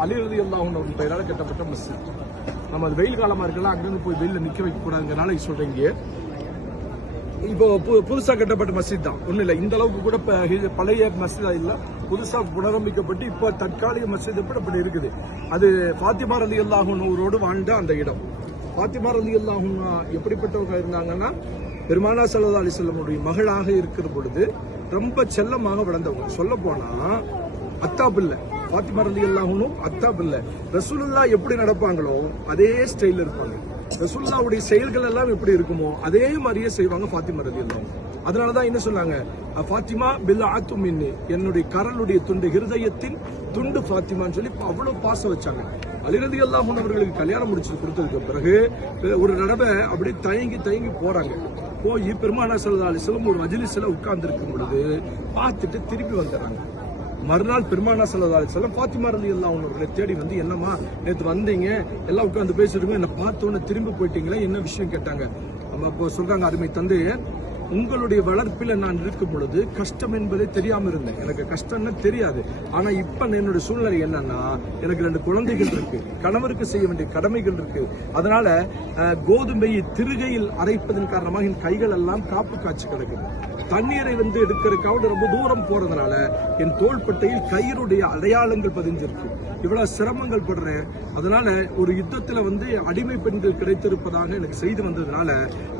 அலிருது அல்லாஹுன்னு ஒரு பெயரால் கட்டப்பட்ட மஸ்ஜித். நம்ம அது வெயில் காலமாக இருக்கலாம் அங்கேருந்து போய் வெயிலில் நிற்க வைக்கக்கூடாதுங்கிறனால சொல்கிறீங்க இப்போ பு- புதுசாக கட்டப்பட்ட மஸ்ஜித் தான். ஒன்றும் இல்லை இந்த அளவுக்கு கூட இப்போ பழைய மஸ்ஜிதா இல்லை. புதுசாக புனரம்பிக்கப்பட்டு இப்போ தற்காலிக மஸ்ஜித் எப்படி அப்படி இருக்குது. அது ஃபாத்திமா ரலி அல்லாஹூனோரோடு வாழ்ந்த அந்த இடம். ஃபாத்திமா ரலி அல்லாஹூனா எப்படிப்பட்டவங்க இருந்தாங்கன்னா பெருமானா சல்லா அலிஸ்லமுடைய மகளாக இருக்கிற பொழுது ரொம்ப செல்லமாக வளர்ந்தவங்க. சொல்ல போனால் அத்தா பிள்ளை ஃபாத்திமா ரலி அல்லாஹூனும் அத்தா பிள்ளை ரசூலுல்லா எப்படி நடப்பாங்களோ அதே ஸ்டைலில் இருப்பாங்க. ரசூல்லாவுடைய செயல்கள் எல்லாம் எப்படி இருக்குமோ அதே மாதிரியே செய்வாங்க ஃபாத்திமா ரதி எல்லாம் அதனாலதான் என்ன சொன்னாங்க? ஃபாத்திமா பில் ஆத்து மின்னு. என்னுடைய கரலுடைய துண்டு ஹிருதயத்தின் துண்டு ஃபாத்திமான்னு சொல்லி அவ்வளவு பாசம் வச்சாங்க. அலிரதி அல்லாஹ் அவர்களுக்கு கல்யாணம் முடிச்சு கொடுத்ததுக்கு பிறகு ஒரு நடவை அப்படியே தயங்கி தயங்கி போறாங்க. போய் பெருமானா சல்லா அலிஸ்லம் ஒரு மஜிலிசில உட்கார்ந்து இருக்கும் பொழுது பார்த்துட்டு திருப்பி வந்துடுறாங்க. மறுநாள் பெருமானா செல்லதா செல்லம் பாத்திமா ரலி அல்லாஹ் அவர்களை தேடி வந்து என்னம்மா நேற்று வந்தீங்க எல்லாம் உட்காந்து பேசிட்டு என்னை பார்த்தோன்னு திரும்பி போயிட்டீங்களா என்ன விஷயம் கேட்டாங்க? நம்ம இப்போ சொல்றாங்க அருமை தந்தை உங்களுடைய வளர்ப்பில் நான் இருக்கும் பொழுது கஷ்டம் என்பதே தெரியாம இருந்தேன். எனக்கு கஷ்டம்னு தெரியாது. ஆனா இப்ப என்னுடைய சூழ்நிலை என்னன்னா எனக்கு ரெண்டு குழந்தைகள் இருக்கு. கணவருக்கு செய்ய வேண்டிய கடமைகள் இருக்கு. அதனால கோதுமையை திருகையில் அரைப்பதன் காரணமாக என் கைகள் எல்லாம் காப்பு காய்ச்சி கிடக்குது. தண்ணீரை வந்து எடுக்கிறதுக்காக ரொம்ப தூரம் போறதுனால என் தோள்பட்டையில் கயிறுடைய அடையாளங்கள் பதிஞ்சிருக்கு. இவ்வளவு சிரமங்கள் படுறேன். அதனால ஒரு யுத்தத்துல வந்து அடிமை பெண்கள் கிடைத்திருப்பதாக எனக்கு செய்து வந்ததுனால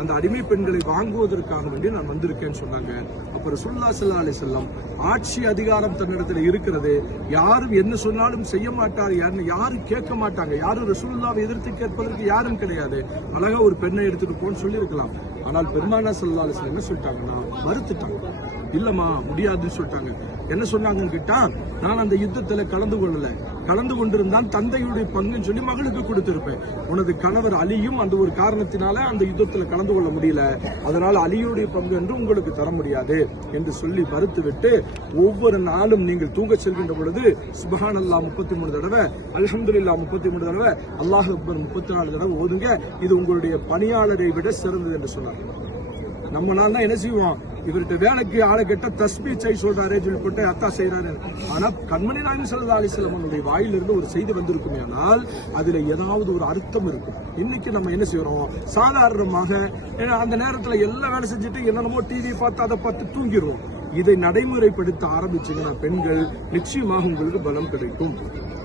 அந்த அடிமை பெண்களை வாங்குவதற்காக சொல்லி நான் வந்திருக்கேன்னு சொன்னாங்க. அப்புறம் சுல்லா சல்லா அலி செல்லம் ஆட்சி அதிகாரம் தன்னிடத்துல இருக்கிறது. யாரும் என்ன சொன்னாலும் செய்ய மாட்டார் யாருன்னு யாரும் கேட்க மாட்டாங்க. யாரும் ரசூல்லாவை எதிர்த்து கேட்பதற்கு யாரும் கிடையாது. அழகா ஒரு பெண்ணை எடுத்துட்டு போன்னு சொல்லியிருக்கலாம். ஆனால் பெருமானா சல்லா அலி என்ன சொல்லிட்டாங்கன்னா மறுத்துட்டாங்க. இல்லம்மா முடியாதுன்னு சொல்லிட்டாங்க. என்ன சொன்னாங்கன்னு கேட்டா நான் அந்த யுத்தத்துல கலந்து கொள்ளல. கலந்து கொண்டிருந்தால் தந்தையுடைய பங்குன்னு சொல்லி மகளுக்கு கொடுத்திருப்பேன். உனது கணவர் அலியும் அந்த ஒரு காரணத்தினால அந்த யுத்தத்தில் கலந்து கொள்ள முடியல. அதனால அலியுடைய பங்கு என்று உங்களுக்கு தர முடியாது என்று சொல்லி மறுத்து விட்டு ஒவ்வொரு நாளும் நீங்கள் தூங்க செல்கின்ற பொழுது சுபஹான் அல்லா முப்பத்தி மூணு தடவை அல்ஹம்துலில்லா முப்பத்தி மூணு தடவை அல்லாஹ் அக்பர் முப்பத்தி நாலு தடவை ஓதுங்க. இது உங்களுடைய பணியாளரை விட சிறந்தது என்று சொன்னார் நம்ம நான் தான் என்ன செய்வோம்? இவர்கிட்ட வேலைக்கு ஆளை கிட்ட தஸ்மி சை சொல்றாரு சொல்லி போட்டு அத்தா செய்யறாரு ஆனா கண்மணி நாயன் சல்லா அலிஸ்லமனுடைய வாயிலிருந்து ஒரு செய்தி வந்திருக்குமே ஆனால் அதுல ஏதாவது ஒரு அர்த்தம் இருக்கும். இன்னைக்கு நம்ம என்ன செய்யறோம் சாதாரணமாக அந்த நேரத்துல எல்லா வேலை செஞ்சுட்டு என்னென்னமோ டிவி பார்த்து அதை பார்த்து தூங்கிடுவோம். இதை நடைமுறைப்படுத்த ஆரம்பிச்சீங்கன்னா பெண்கள் நிச்சயமாக உங்களுக்கு பலம் கிடைக்கும்.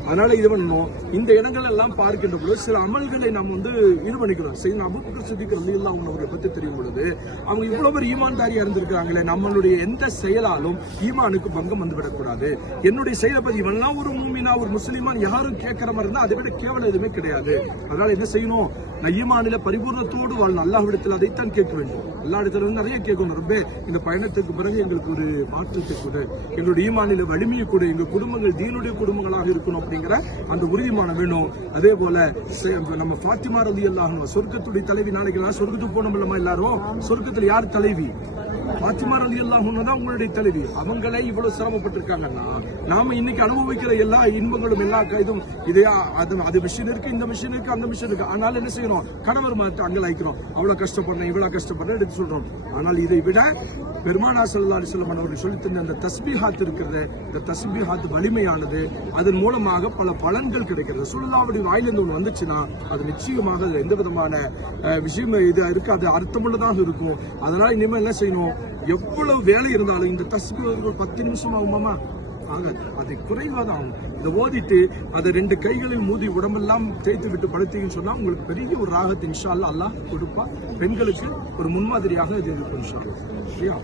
அதனால இது பண்ணணும் இந்த இடங்கள் எல்லாம் பார்க்கின்ற பொழுது சில அமல்களை நாம் வந்து இது பண்ணிக்கிறோம் சரி அபுபக்கர் சித்திக் ரலியல்லாஹு அவங்களை பற்றி பத்தி தெரியும் பொழுது அவங்க இவ்வளவு பேர் ஈமான்தாரியா இருந்திருக்காங்களே நம்மளுடைய எந்த செயலாலும் ஈமானுக்கு பங்கம் வந்து விடக்கூடாது. என்னுடைய செயலை பத்தி இவன்லாம் ஒரு மூமினா ஒரு முஸ்லீமான் யாரும் கேட்கிற மாதிரி இருந்தால் அதை விட கேவலம் எதுவுமே கிடையாது. அதனால என்ன செய்யணும்? நான் பரிபூர்ணத்தோடு வாழ்ந்த அல்லாஹ்விடத்தில் அதைத்தான் கேட்க வேண்டும். எல்லா இடத்துல வந்து நிறைய கேட்கணும். ரொம்ப இந்த பயணத்துக்கு பிறகு எங்களுக்கு ஒரு மாற்றத்தை கூட. எங்களுடைய ஈமானில வலிமையை கூட. எங்க குடும்பங்கள் தீனுடைய குடும்பங்களாக இருக்கணும் அப்படிங்கிற அந்த உறுதிமான வேணும். அதே போல சே- நம்ம பாத்திமா ரதி அல்லாஹ் சொர்க்கத்துடைய தலைவி நாளைக்கு நான் சொர்க்கத்துக்கு போனோம் இல்லமா எல்லாரும்? சொர்க்கத்தில் யார் தலைவி? ஃபாத்திமா அலி அல்லாஹுன்னு தான் உங்களுடைய தலைவி. அவங்களே இவ்வளவு சிரமப்பட்டிருக்காங்கன்னா நாம இன்னைக்கு அனுபவிக்கிற எல்லா இன்பங்களும் எல்லா இதுவும் இது அது அது மிஷின் இருக்கு இந்த மிஷின் இருக்கு அந்த மிஷின் இருக்கு. ஆனாலும் என்ன செய்யணும்? கணவர் மாட்டு அங்கே அழைக்கிறோம். அவ்வளவு கஷ்டப்படுறேன் இவ்வளவு கஷ்டப்படுறேன் எடுத்து சொல்றோம். ஆனால் இதை விட பெருமானா சல்லா அலிஸ்லாம் அவர்கள் சொல்லி தந்த அந்த தஸ்பிஹாத் இருக்கிறது. இந்த தஸ்பிஹாத் வலிமையானது. அதன் மூலமாக பல பலன்கள் கிடைக்கிறது. சுல்லாவுடைய வாயிலிருந்து ஒன்று வந்துச்சுன்னா அது நிச்சயமாக எந்த விதமான விஷயம் இது இருக்கு அது அர்த்தமுள்ளதாக இருக்கும். அதனால இனிமேல் என்ன செய்யணும்? எவ்வளவு வேலை இருந்தாலும் இந்த தஸ்பீ ஒரு பத்து நிமிஷம் ஆகுமாமா ஆகாது அது குறைவாக தான் ஆகும். இதை ஓதிட்டு அதை ரெண்டு கைகளில் மூதி உடம்பெல்லாம் தேய்த்து விட்டு படுத்தீங்கன்னு சொன்னா உங்களுக்கு பெரிய ஒரு ராகத்தை இன்ஷா அல்லா அல்லாஹ் கொடுப்பா பெண்களுக்கு ஒரு முன்மாதிரியாக இது இருக்கும் இன்ஷா சரியா?